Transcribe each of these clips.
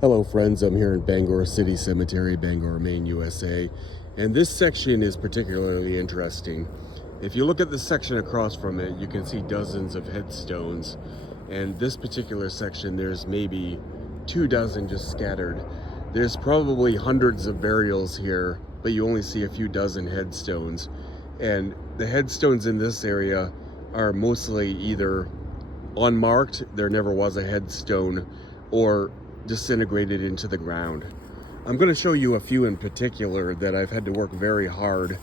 Hello friends, I'm here in Bangor City Cemetery, Bangor, Maine, USA, and this section is particularly interesting. If you look at the section across from it, you can see dozens of headstones, and this particular section there's maybe 24 just scattered. There's probably hundreds of burials here, but you only see a few dozen headstones, and the headstones in this area are mostly either unmarked, there never was a headstone, or disintegrated into the ground. I'm going to show you a few in particular that I've had to work very hard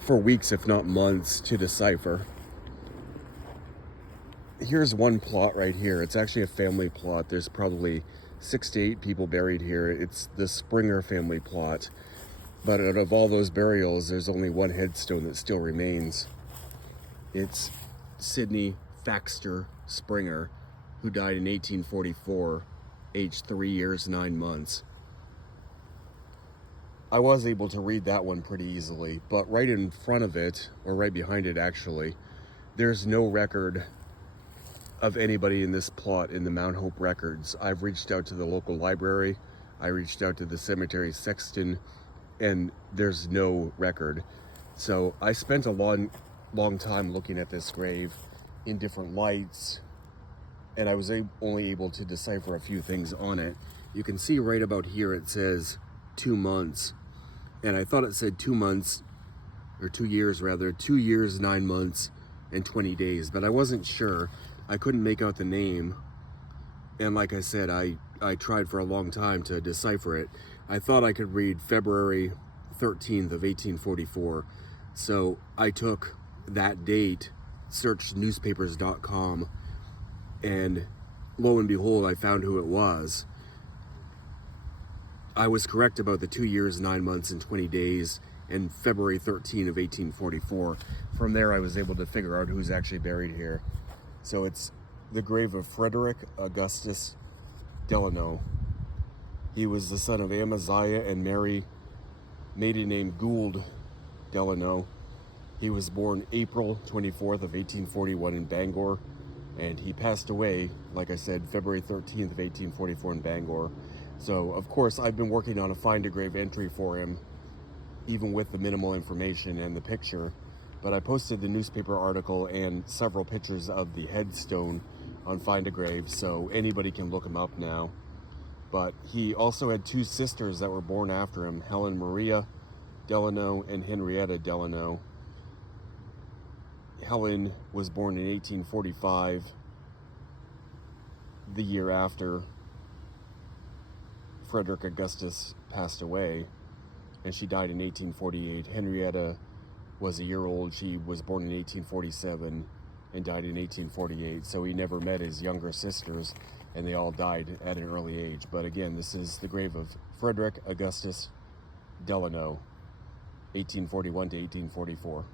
for weeks, if not months, to decipher. Here's one plot right here. It's actually a family plot. There's probably 6 to 8 people buried here. It's the Springer family plot. But out of all those burials, there's only one headstone that still remains. It's Sidney Thaxter Springer, who died in 1844, aged 3 years, 9 months. I was able to read that one pretty easily, but right in front of it, or right behind it actually, there's no record of anybody in this plot in the Mount Hope records. I've reached out to the local library, I reached out to the cemetery sexton, and there's no record. So I spent a long time looking at this grave in different lights, and I was only able to decipher a few things on it. You can see right about here it says 2 months, and I thought it said 2 months, or 2 years rather, 2 years, 9 months, and 20 days, but I wasn't sure. I couldn't make out the name, and like I said, I tried for a long time to decipher it. I thought I could read February 13th of 1844, so I took that date, searched newspapers.com, and lo and behold, I found who it was. I was correct about the 2 years, 9 months, and 20 days, and February 13 of 1844. From there, I was able to figure out who's actually buried here. So it's the grave of Frederick Augustus Delano. He was the son of Amaziah and Mary, maiden name Gould Delano. He was born April 24th of 1841 in Bangor, and he passed away, like I said, February 13th of 1844 in Bangor. So, of course, I've been working on a find a grave entry for him, even with the minimal information and the picture. But I posted the newspaper article and several pictures of the headstone on Find a Grave, so anybody can look him up now. But he also had 2 sisters that were born after him, Helen Maria Delano and Henrietta Delano. Helen was born in 1845, the year after Frederick Augustus passed away, and she died in 1848. Henrietta was a year old. She was born in 1847 and died in 1848, so he never met his younger sisters, and they all died at an early age. But again, this is the grave of Frederick Augustus Delano, 1841 to 1844.